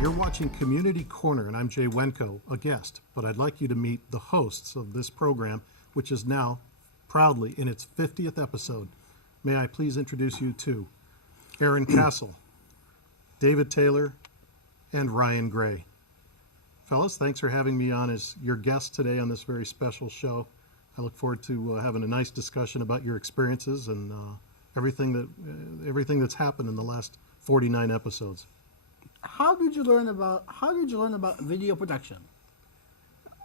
You're watching Community Corner, and I'm Jay Wiencko, a guest. But I'd like you to meet the hosts of this program, which is now proudly in its 50th episode. May I please introduce you to Aaron Castle, David Taylor, and Ryan Gray. Fellas, thanks for having me on as your guest today on this very special show. I look forward to having a nice discussion about your experiences and everything that's happened in the last 49 episodes. How did you learn about video production?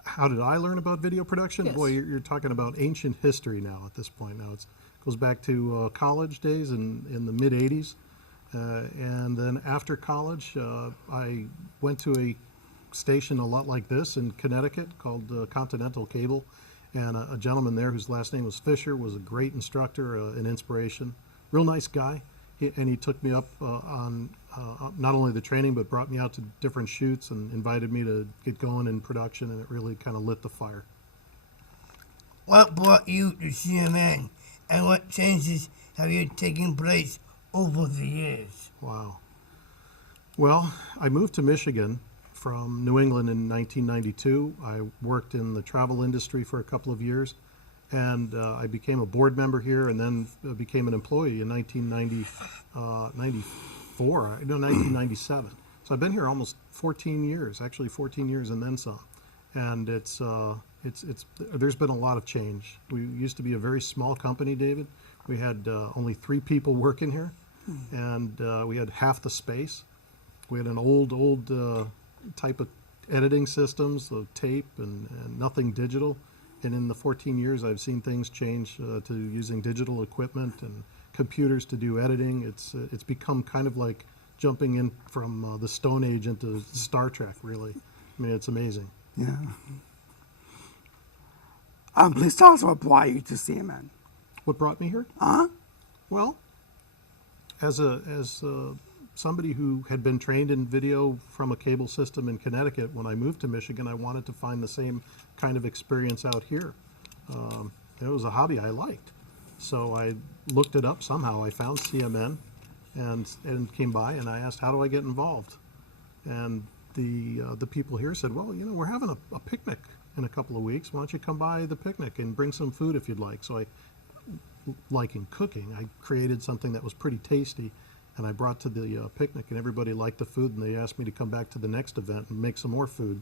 How did I learn about video production? Yes. Boy, you're talking about ancient history now at this point. Now it goes back to college days in the mid 80s. And then after college, I went to a station a lot like this in Connecticut called Continental Cable. And a gentleman there whose last name was Fisher was a great instructor, an inspiration. Real nice guy. He took me up on not only the training, but brought me out to different shoots and invited me to get going in production, and it really kind of lit the fire. What brought you to CMN, and what changes have you taken place over the years? Wow. Well, I moved to Michigan from New England in 1992. I worked in the travel industry for a couple of years, and I became a board member here, and then became an employee in 1997. So I've been here almost 14 years, actually 14 years and then some. And there's been a lot of change. We used to be a very small company, David. We had only 3 people working here, and we had half the space. We had an old type of editing systems, so tape and nothing digital. And in the 14 years, I've seen things change to using digital equipment and computers to do editing. It's become kind of like jumping in from the Stone Age into Star Trek, really. I mean, it's amazing. Yeah. Please tell us what brought you to CMN. What brought me here? Well, as somebody who had been trained in video from a cable system in Connecticut, when I moved to Michigan, I wanted to find the same kind of experience out here. It was a hobby I liked. So I looked it up somehow. I found CMN and came by, and I asked, how do I get involved? And the people here said, well, we're having a picnic in a couple of weeks. Why don't you come by the picnic and bring some food if you'd like? So liking cooking, I created something that was pretty tasty, and I brought to the picnic, and everybody liked the food, and they asked me to come back to the next event and make some more food.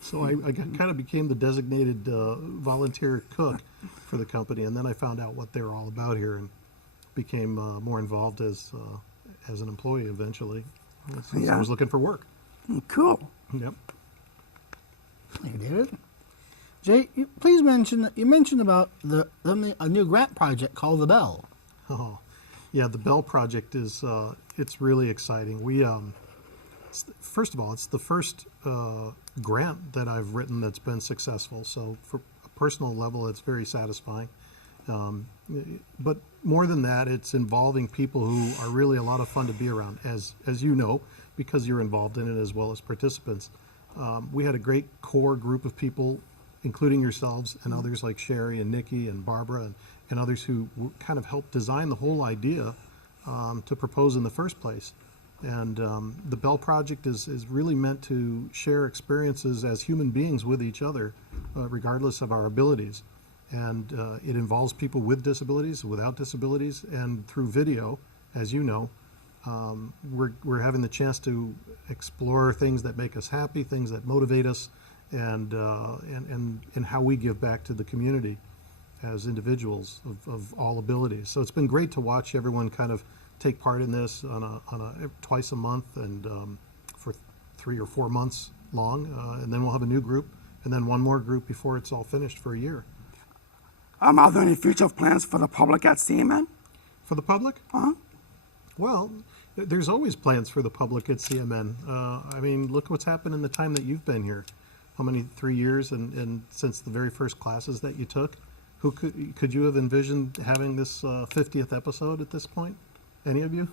So I kind of became the designated volunteer cook for the company, and then I found out what they were all about here and became more involved as an employee eventually. Since I was looking for work. Cool. Yep. Thank you, David. Jay, please mention about a new grant project called The Bell. Oh, yeah, the Bell project is it's really exciting. We first of all, it's the first grant that I've written that's been successful. So for a personal level, it's very satisfying. But more than that, it's involving people who are really a lot of fun to be around, as you know, because you're involved in it as well as participants. We had a great core group of people, including yourselves and others like Sherry and Nikki and Barbara and others who kind of helped design the whole idea to propose in the first place. And the Bell Project is really meant to share experiences as human beings with each other, regardless of our abilities. And it involves people with disabilities, without disabilities, and through video, as you know, we're having the chance to explore things that make us happy, things that motivate us, and how we give back to the community as individuals of all abilities. So it's been great to watch everyone kind of take part in this on a twice a month and for 3 or 4 months long, and then we'll have a new group and then one more group before it's all finished for a year. Are there any future plans for the public at CMN? For the public? Well, there's always plans for the public at CMN. I mean, look what's happened in the time that you've been here. How many, 3 years and since the very first classes that you took? Who could you have envisioned having this 50th episode at this point? Any of you?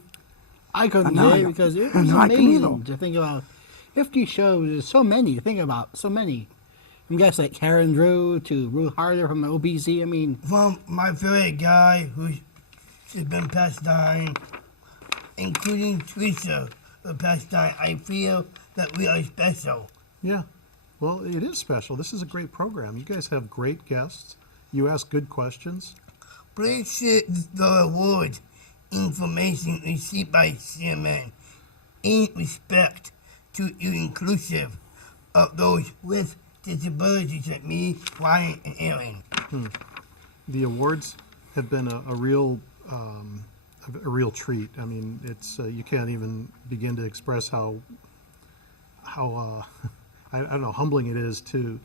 I couldn't say because it was amazing to think about 50 shows. There's so many to think about, so many. From guys like Karen Drew to Ruth Harder from the OBC. I mean, from my favorite guy who's been passed on, including Teresa, the past time. I feel that we are special. Yeah. Well, it is special. This is a great program. You guys have great guests. You ask good questions. Please share the award information received by CMN in respect to you inclusive of those with disabilities like me, Ryan, and Aaron. The awards have been a real treat. I mean, it's you can't even begin to express how I don't know, humbling it is to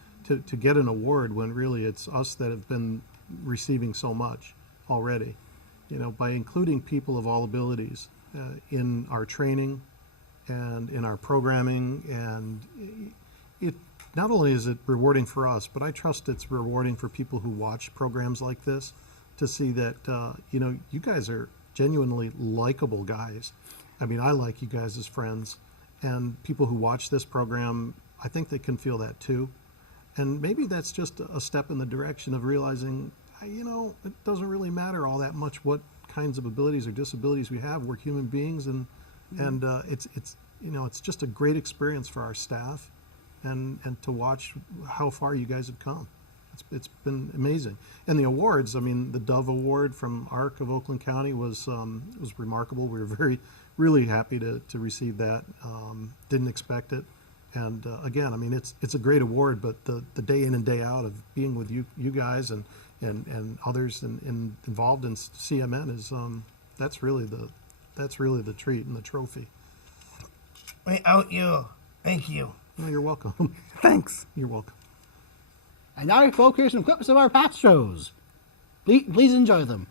get an award when really it's us that have been receiving so much already. You know, by including people of all abilities in our training and in our programming, and it not only is it rewarding for us, but I trust it's rewarding for people who watch programs like this to see that you know, you guys are genuinely likable guys. I mean, I like you guys as friends, and people who watch this program, I think they can feel that too. And maybe that's just a step in the direction of realizing, you know, it doesn't really matter all that much what kinds of abilities or disabilities we have. We're human beings, and it's you know, it's just a great experience for our staff, and to watch how far you guys have come. It's been amazing. And the awards, I mean, the Dove Award from ARC of Oakland County was remarkable. We were really happy to receive that. Didn't expect it. And again, I mean, it's a great award, but the day in and day out of being with you guys and others involved in CMN is that's really the treat and the trophy. Without you, thank you. No, you're welcome. Thanks. You're welcome. And now, folks, here's some clips of our past shows. Please enjoy them.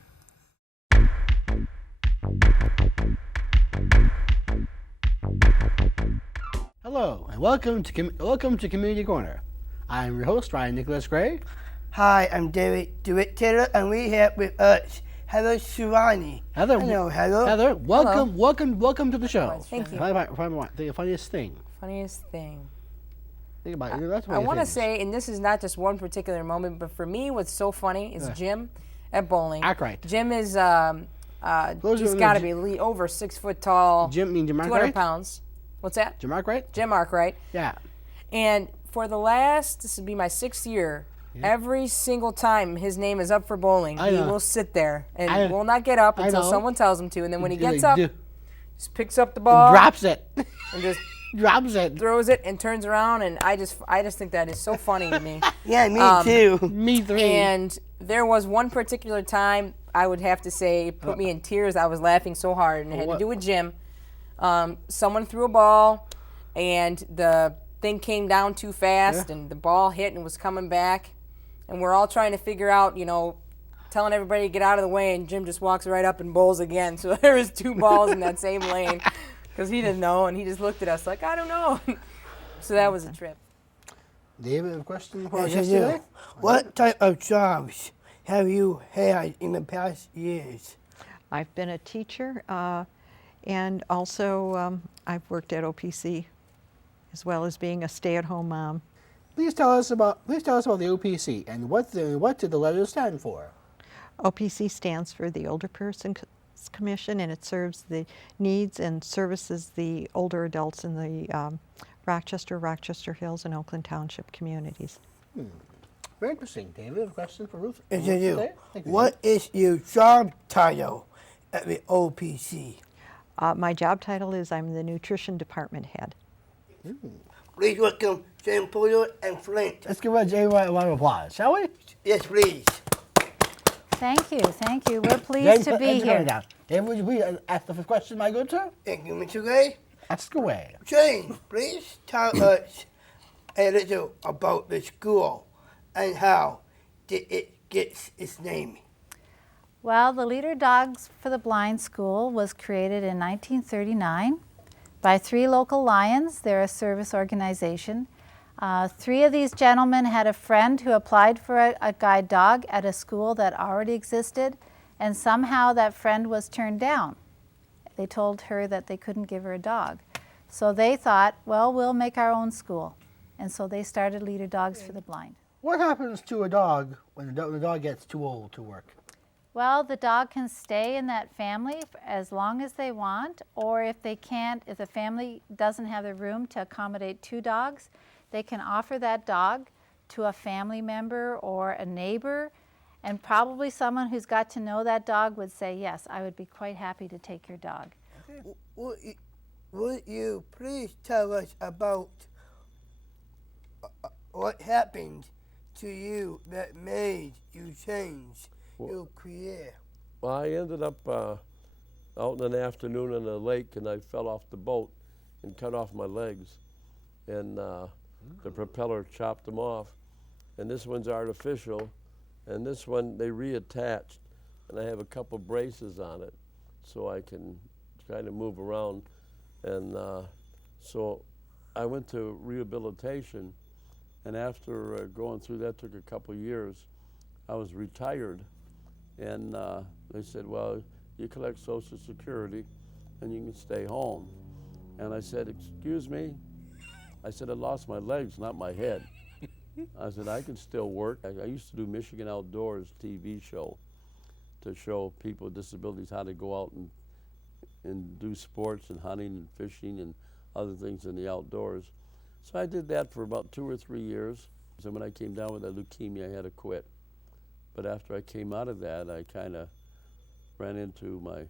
Hello, and welcome to Community Corner. I'm your host, Ryan Nicholas Gray. Hi, I'm DeWitt Taylor, and we have with us Heather Shivani. Heather, hello, Heather. Heather, welcome to the show. Thank you. The funniest thing. Funniest thing. Think about it. That's I want to say, and this is not just one particular moment, but for me, what's so funny is Jim at bowling. Arkwright. Jim is, he's got to be over 6 foot tall. Jim 200 Arkwright? pounds. What's that? Jim Arkwright? Jim Arkwright. Yeah. And for the last, this would be my 6th year, every single time his name is up for bowling, he will sit there and will not get up until someone tells him to. And then when he gets up, just picks up the ball, drops it, and just drops it, throws it, and turns around. And I just think that is so funny to me. Yeah, me too. Me too. And there was one particular time I would have to say put me in tears. I was laughing so hard, and it had to do with Jim. Someone threw a ball, and the thing came down too fast, and the ball hit and was coming back. And we're all trying to figure out, you know, telling everybody to get out of the way, and Jim just walks right up and bowls again. So there was 2 balls in that same lane because he didn't know, and he just looked at us like, I don't know. So that was a trip. David, a question for Yes, us I do. today? What type of jobs have you had in the past years? I've been a teacher, and also I've worked at OPC, as well as being a stay-at-home mom. Please tell us about the OPC and what did the letters stand for? OPC stands for the Older Persons Commission, and it serves the needs and services the older adults in the Rochester Hills, and Oakland Township communities. Very interesting. David, a question for Ruth? Yes, I do. What is your job title at the OPC? My job title is I'm the Nutrition Department Head. Please welcome Sam Potter and Flint. Let's give Jay a round of applause, shall we? Yes, please. Thank you. We're pleased to be here. David, would you ask the first question, my good sir? Thank you, Mr. Gray. Ask away. Jane, please tell us a little about the school and how did it get its name. Well, the Leader Dogs for the Blind School was created in 1939 by 3 local Lions. They're a service organization. 3 of these gentlemen had a friend who applied for a guide dog at a school that already existed, and somehow that friend was turned down. They told her that they couldn't give her a dog. So they thought, well, we'll make our own school. And so they started Leader Dogs for the Blind. What happens to a dog when the dog gets too old to work? Well, the dog can stay in that family as long as they want, or if they can't, if the family doesn't have the room to accommodate 2 dogs, they can offer that dog to a family member or a neighbor, and probably someone who's got to know that dog would say, yes, I would be quite happy to take your dog. Would you please tell us about what happened to you that made you change your career? Well, I ended up out in an afternoon in a lake, and I fell off the boat and cut off my legs, and the propeller chopped them off. And this one's artificial, and this one they reattached, and I have a couple braces on it, so I can kind of move around. And so I went to rehabilitation, and after going through that, took a couple years, I was retired. And they said, well, you collect Social Security and you can stay home. And I said, excuse me? I said, I lost my legs, not my head. I said, I can still work. I used to do Michigan Outdoors TV show to show people with disabilities how to go out and do sports and hunting and fishing and other things in the outdoors. So I did that for about 2 or 3 years. So when I came down with that leukemia, I had to quit. But after I came out of that, I kind of ran into my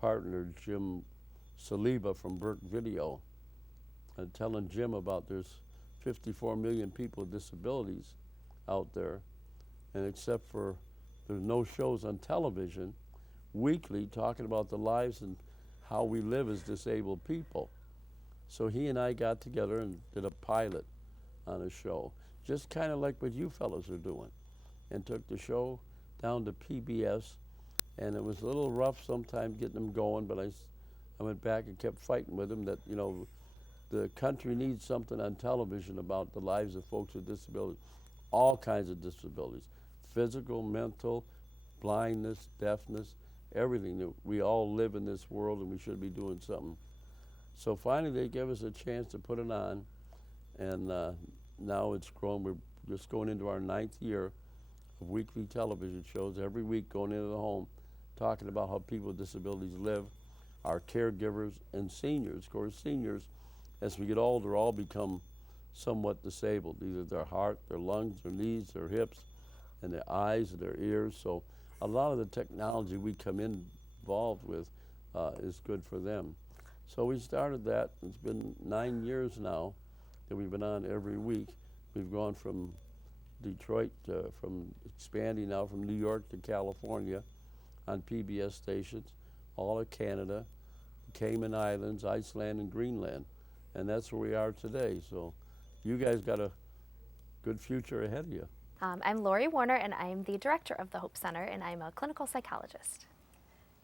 partner, Jim Saliba from Burke Video, and telling Jim about there's 54 million people with disabilities out there, and except for there's no shows on television weekly talking about the lives and how we live as disabled people. So he and I got together and did a pilot on a show, just kind of like what you fellas are doing, and took the show down to PBS, and it was a little rough sometimes getting them going, but I went back and kept fighting with them that, you know, the country needs something on television about the lives of folks with disabilities, all kinds of disabilities, physical, mental, blindness, deafness, everything. That we all live in this world and we should be doing something. So finally they gave us a chance to put it on, and now it's grown. We're just going into our 9th year of weekly television shows, every week going into the home, talking about how people with disabilities live, our caregivers, and seniors. Of course, seniors, as we get older, all become somewhat disabled, either their heart, their lungs, their knees, their hips, and their eyes, and their ears. So a lot of the technology we come involved with is good for them. So we started that. It's been 9 years now that we've been on every week. We've gone from Detroit, from expanding now from New York to California on PBS stations, all of Canada, Cayman Islands, Iceland, and Greenland. And that's where we are today. So you guys got a good future ahead of you. I'm Lori Warner, and I'm the director of the Hope Center, and I'm a clinical psychologist.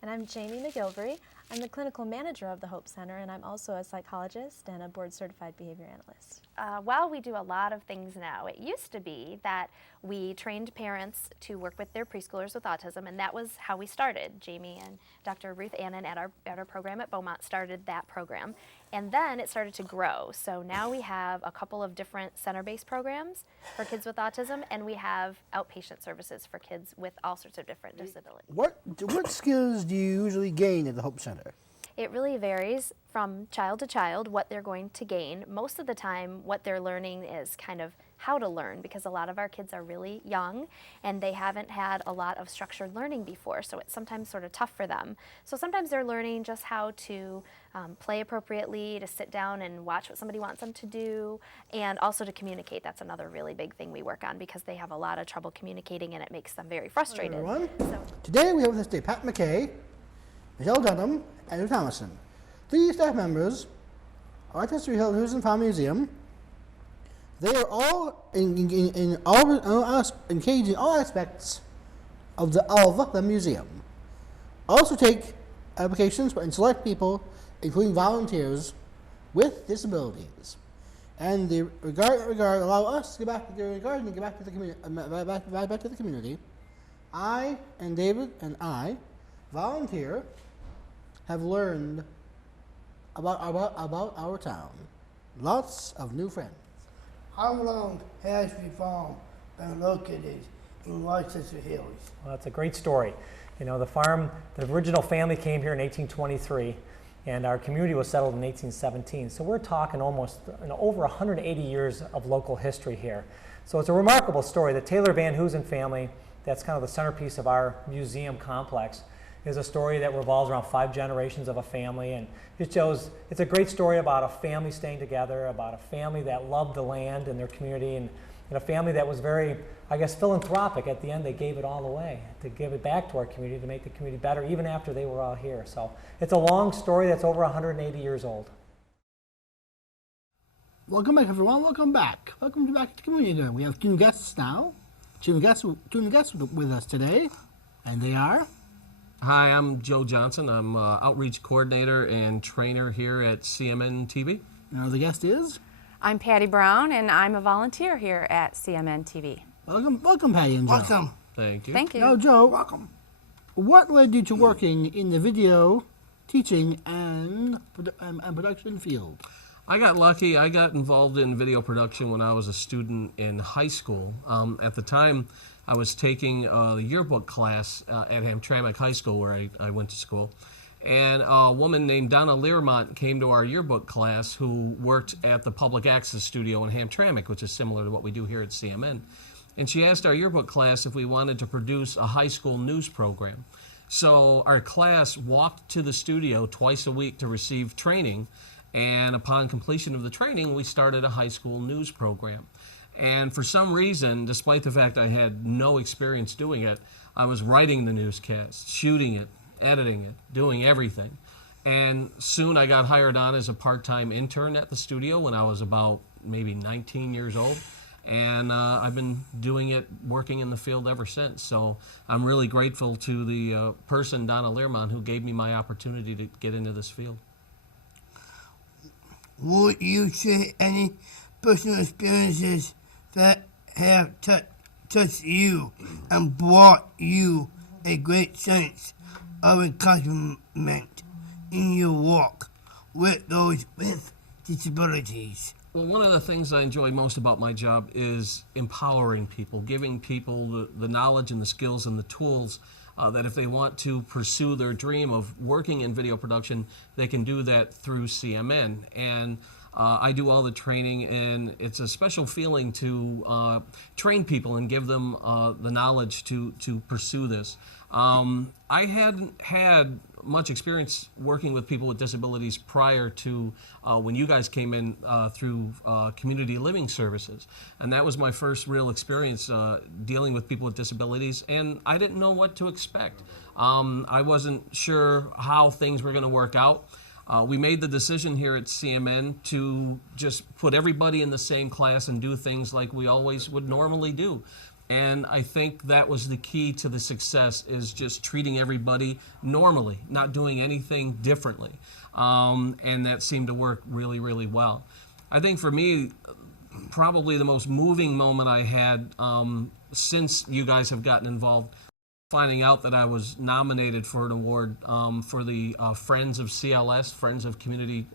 And I'm Jamie McGilvery. I'm the clinical manager of the Hope Center, and I'm also a psychologist and a board-certified behavior analyst. Well, we do a lot of things now. It used to be that we trained parents to work with their preschoolers with autism, and that was how we started. Jamie and Dr. Ruth Annan at our program at Beaumont started that program. And then it started to grow. So now we have a couple of different center-based programs for kids with autism, and we have outpatient services for kids with all sorts of different disabilities. What skills do you usually gain at the Hope Center? It really varies from child to child what they're going to gain. Most of the time what they're learning is kind of how to learn, because a lot of our kids are really young and they haven't had a lot of structured learning before, so it's sometimes sort of tough for them. So sometimes they're learning just how to play appropriately, to sit down and watch what somebody wants them to do, and also to communicate. That's another really big thing we work on, because they have a lot of trouble communicating and it makes them very frustrated. Hi, everyone. Today we have with us today Pat McKay, Michelle Dunham, and Andrew Thomason. 3 staff members of Rochester Hills News and Farm Museum. They are all engaged in all aspects of the museum. Also take applications and select people, including volunteers with disabilities. And they allow us to get back to the community. I and David and I volunteer, have learned about our town. Lots of new friends. How long has the farm been located in Rochester Hills? Well, that's a great story. You know, the original family came here in 1823, and our community was settled in 1817. So we're talking almost over 180 years of local history here. So it's a remarkable story. The Taylor Van Hoosen family, that's kind of the centerpiece of our museum complex, is a story that revolves around 5 generations of a family, and it shows, it's a great story about a family staying together, about a family that loved the land and their community, and a family that was very, I guess, philanthropic. At the end, they gave it all away to give it back to our community, to make the community better, even after they were all here. So it's a long story that's over 180 years old. Welcome back, everyone. Welcome back. Welcome back to Community Dinner. We have 2 guests now. 2 guests with us today, and they are... Hi, I'm Joe Johnson. I'm Outreach Coordinator and Trainer here at CMNtv. Now the guest is? I'm Patty Brown, and I'm a volunteer here at CMNtv. Welcome, Patty and Joe. Welcome. Thank you. Thank you. Now, Joe, Welcome. what led you to working in the video, teaching, and production field? I got lucky. I got involved in video production when I was a student in high school. At the time, I was taking a yearbook class at Hamtramck High School, where I went to school. And a woman named Donna Learmont came to our yearbook class, who worked at the public access studio in Hamtramck, which is similar to what we do here at CMN. And she asked our yearbook class if we wanted to produce a high school news program. So our class walked to the studio twice a week to receive training, and upon completion of the training, we started a high school news program. And for some reason, despite the fact I had no experience doing it, I was writing the newscast, shooting it, editing it, doing everything. And soon I got hired on as a part-time intern at the studio when I was about maybe 19 years old. And I've been doing it, working in the field ever since. So I'm really grateful to the person, Donna Learmont, who gave me my opportunity to get into this field. Would you share any personal experiences that have touched you and brought you a great sense of accomplishment in your work with those with disabilities? Well, one of the things I enjoy most about my job is empowering people, giving people the knowledge and the skills and the tools that if they want to pursue their dream of working in video production, they can do that through CMN. And I do all the training, and it's a special feeling to train people and give them the knowledge to pursue this. I hadn't had much experience working with people with disabilities prior to when you guys came in through community living services. And that was my first real experience dealing with people with disabilities, and I didn't know what to expect. I wasn't sure how things were going to work out. We made the decision here at CMN to just put everybody in the same class and do things like we always would normally do. And I think that was the key to the success, is just treating everybody normally, not doing anything differently. And that seemed to work really, really well. I think for me, probably the most moving moment I had since you guys have gotten involved, finding out that I was nominated for an award for the Friends of CLS, Friends of Community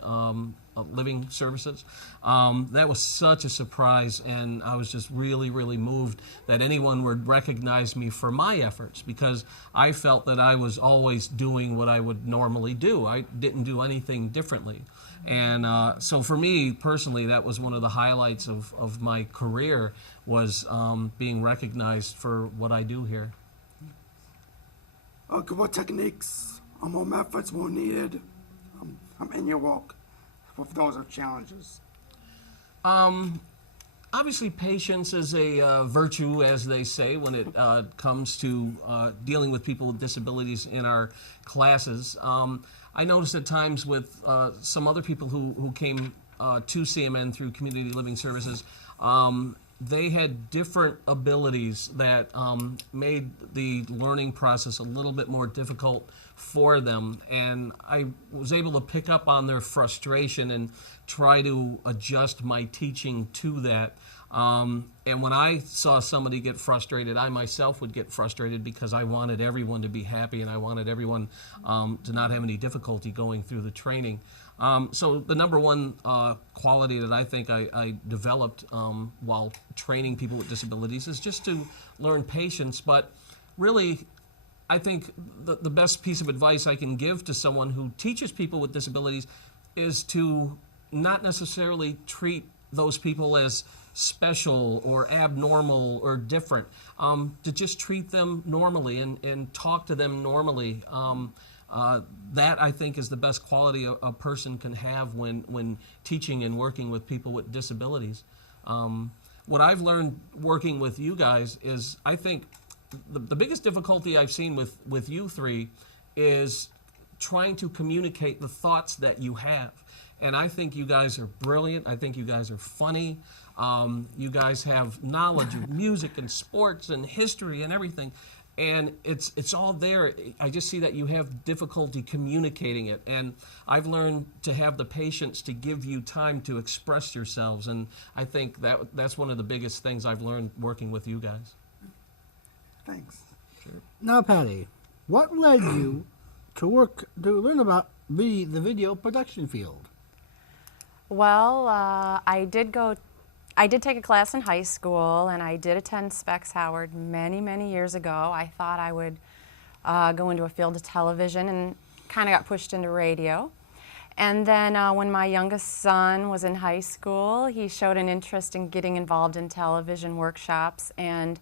Living Services. That was such a surprise, and I was just really, really moved that anyone would recognize me for my efforts, because I felt that I was always doing what I would normally do. I didn't do anything differently. And so for me personally, that was one of the highlights of my career, was being recognized for what I do here. Okay, what techniques or more methods were needed in your work with those challenges? Obviously, patience is a virtue, as they say, when it comes to dealing with people with disabilities in our classes. I noticed at times with some other people who came to CMN through Community Living Services, they had different abilities that made the learning process a little bit more difficult for them, and I was able to pick up on their frustration and try to adjust my teaching to that. And when I saw somebody get frustrated, I myself would get frustrated, because I wanted everyone to be happy, and I wanted everyone to not have any difficulty going through the training. So the number one quality that I think I developed while training people with disabilities is just to learn patience, but really I think the best piece of advice I can give to someone who teaches people with disabilities is to not necessarily treat those people as special or abnormal or different, to just treat them normally and talk to them normally. That, I think, is the best quality a person can have when teaching and working with people with disabilities. What I've learned working with you guys is, I think, the biggest difficulty I've seen with you three is trying to communicate the thoughts that you have. And I think you guys are brilliant. I think you guys are funny. You guys have knowledge of music and sports and history and everything. And it's all there. I just see that you have difficulty communicating it. And I've learned to have the patience to give you time to express yourselves. And I think that's one of the biggest things I've learned working with you guys. Thanks. Sure. Now, Patty, what led you to learn about the video production field? Well, I did take a class in high school, and I did attend Specs Howard many, many years ago. I thought I would go into a field of television, and kind of got pushed into radio. And then when my youngest son was in high school, he showed an interest in getting involved in television workshops, and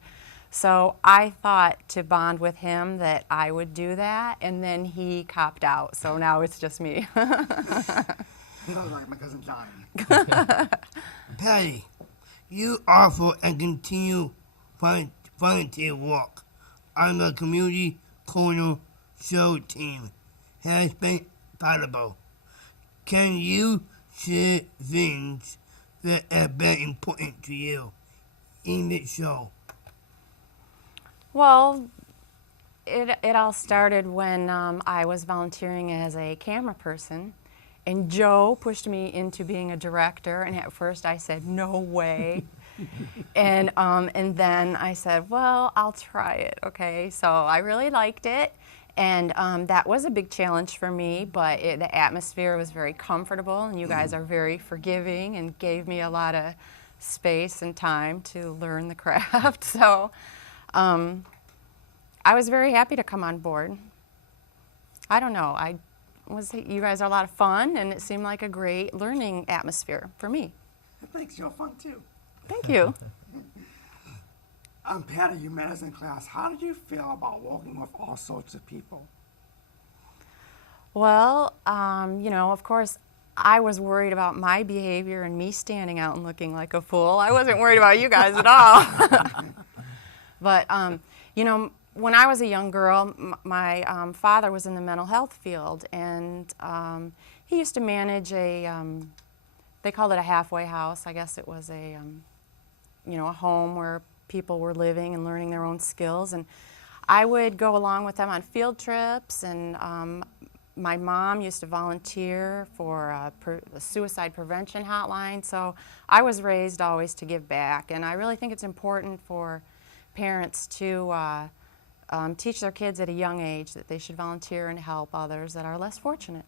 so I thought to bond with him that I would do that, and then he copped out, so now it's just me. Sounds like my cousin Johnny. Patty, you offer and continue volunteer work on the community corner show team has been valuable. Can you share things that have been important to you in the show? Well, it all started when I was volunteering as a camera person, and Joe pushed me into being a director, and at first I said, no way. and then I said, well, I'll try it, okay? So I really liked it, and that was a big challenge for me, but the atmosphere was very comfortable, and you guys are very forgiving and gave me a lot of space and time to learn the craft. So I was very happy to come on board. I don't know, you guys are a lot of fun, and it seemed like a great learning atmosphere for me. Thanks, you're fun too. Thank you. Patty, you met us in class. How did you feel about working with all sorts of people? Well, you know, of course, I was worried about my behavior and me standing out and looking like a fool. I wasn't worried about you guys at all. But, you know, when I was a young girl, my father was in the mental health field, and he used to manage they called it a halfway house. I guess it was you know, a home where people were living and learning their own skills. And I would go along with them on field trips, and my mom used to volunteer for a suicide prevention hotline. So I was raised always to give back, and I really think it's important for parents to teach their kids at a young age that they should volunteer and help others that are less fortunate.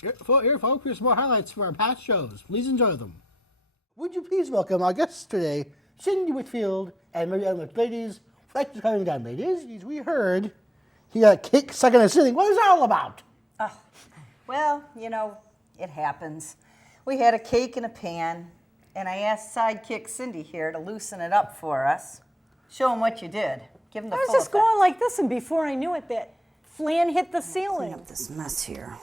Here, folks, here's more highlights from our past shows. Please enjoy them. Would you please welcome our guests today, Cindy Whitfield and Mary Ellen ladies. Thanks for coming down, ladies. We heard he got cake stuck in the ceiling. What is that all about? Well, you know, it happens. We had a cake in a pan, and I asked sidekick Cindy here to loosen it up for us. Show him what you did. Give him the I was full just effect. going like this, and before I knew it, that flan hit the ceiling. Clean up this mess here.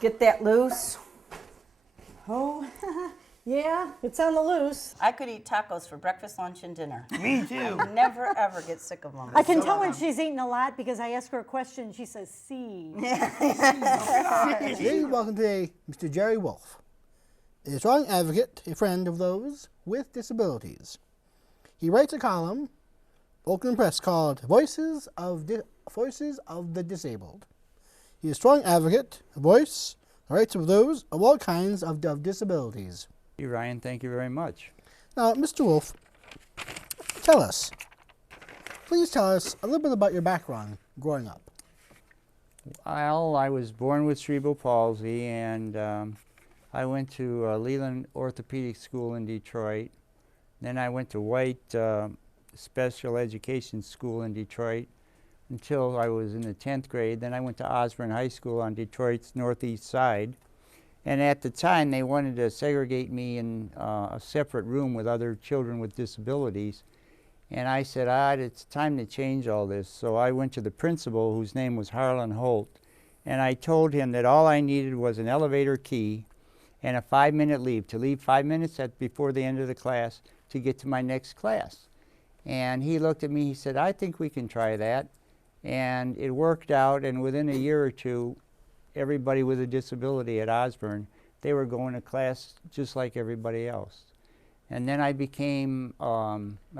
Get that loose. Oh, yeah, it's on the loose. I could eat tacos for breakfast, lunch, and dinner. Me too. I never, ever get sick of them. I can tell when she's eating a lot because I ask her a question, she says, see. Today, welcome today, Mr. Jerry Wolfe, a strong advocate, a friend of those with disabilities. He writes a column, Oakland Press, called Voices of the Disabled. He is a strong advocate, a voice, the rights of those of all kinds of disabilities. Hey, Ryan, thank you very much. Now, Mr. Wolfe, please tell us a little bit about your background growing up. Well, I was born with cerebral palsy, and I went to Leland Orthopedic School in Detroit. Then I went to White Special Education School in Detroit until I was in the 10th grade. Then I went to Osborne High School on Detroit's northeast side. And at the time, they wanted to segregate me in a separate room with other children with disabilities. And I said, it's time to change all this. So I went to the principal, whose name was Harlan Holt, and I told him that all I needed was an elevator key and a 5-minute leave, to leave 5 minutes before the end of the class to get to my next class. And he looked at me, he said, I think we can try that. And it worked out, and within a year or two, everybody with a disability at Osborne, they were going to class just like everybody else. And then I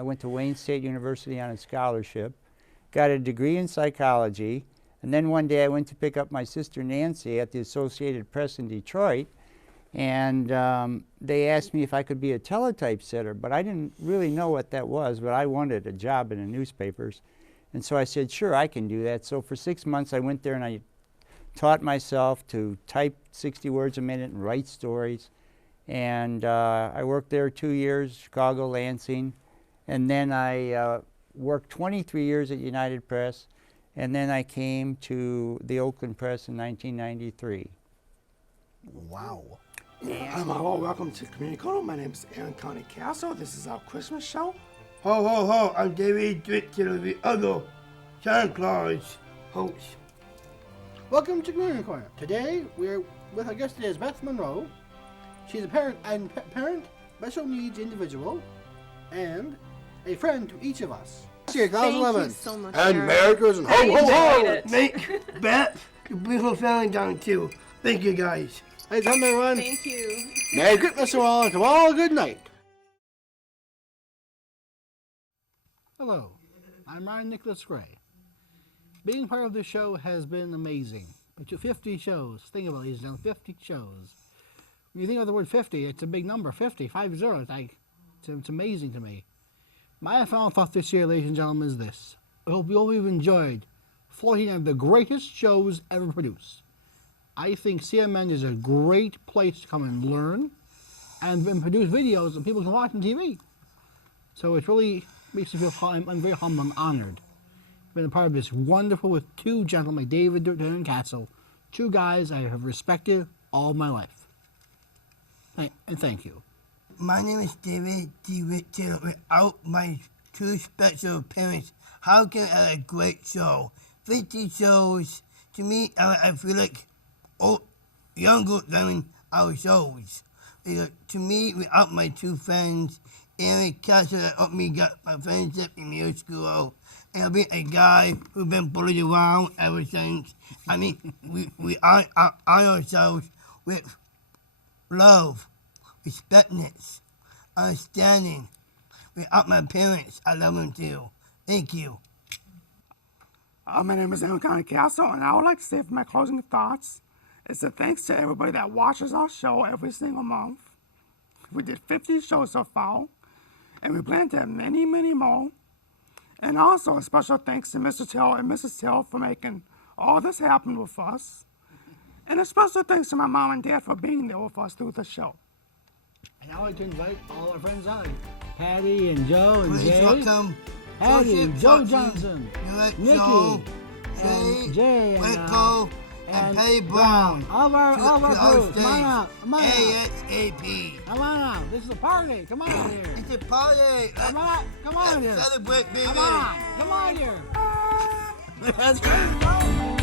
went to Wayne State University on a scholarship, got a degree in psychology, and then one day I went to pick up my sister Nancy at the Associated Press in Detroit, and they asked me if I could be a teletypesetter, but I didn't really know what that was, but I wanted a job in the newspapers. And so I said, sure, I can do that. So for 6 months I went there and I taught myself to type 60 words a minute and write stories. And I worked there 2 years, Chicago, Lansing. And then I worked 23 years at United Press. And then I came to the Oakland Press in 1993. Wow. Hello, welcome to Community Corner. My name is Aaron County Castle. This is our Christmas show. Ho, ho, ho, I'm DeWitt to the other Santa Claus host. Welcome to Community Corner. Today, we're with our guest today is Beth Monroe. She's a parent and special needs individual, and a friend to each of us. Thank you so much, and Aaron. Merry Christmas. Ho, ho, ho! Make Beth, your beautiful family down too. Thank you, guys. Hey, tell me, everyone. Thank you. Merry Christmas to all, and to all good night. Hello, I'm Ryan Nicholas Gray. Being part of this show has been amazing. But 50 shows. Think about it, ladies and gentlemen, 50 shows. When you think of the word 50, it's a big number. 50, 50. It's amazing to me. My final thought this year, ladies and gentlemen, is this. I hope you all have enjoyed 14 of the greatest shows ever produced. I think CMN is a great place to come and learn and produce videos that people can watch on TV. So it really makes me feel, I'm very humble and honored. I've been a part of this wonderful with two gentlemen, like David and Castle, two guys I have respected all my life. And thank you. My name is David DeWitt. Without my two special parents, how can I have a great show? 50 shows, to me, I feel like younger than our shows. To me, without my two friends, Aaron Castle helped me get my friendship in middle school, and I've been a guy who's been bullied around ever since. I mean, we honor ourselves with love, respectness, understanding. Without my parents, I love them too. Thank you. My name is Aaron County Castle, and I would like to say for my closing thoughts, it's a thanks to everybody that watches our show every single month. We did 50 shows so far, and we plan to have many, many more. And also a special thanks to Mr. Till and Mrs. Till for making all this happen with us. And a special thanks to my mom and dad for being there with us through the show. And I'd like to invite all our friends out. Patty and Joe and Please Jay. welcome Patty, Worship Joe Watson, Johnson, DeWitt, Nikki, Joe, and Jay, Wiencko, and Patty Brown. All of our crew. Come on out. Come on out. ASAP. Come on out. This is a party. Come on here. It's a party. Come on. Come on here. Celebrate, baby. Come on. Come on here. That's good.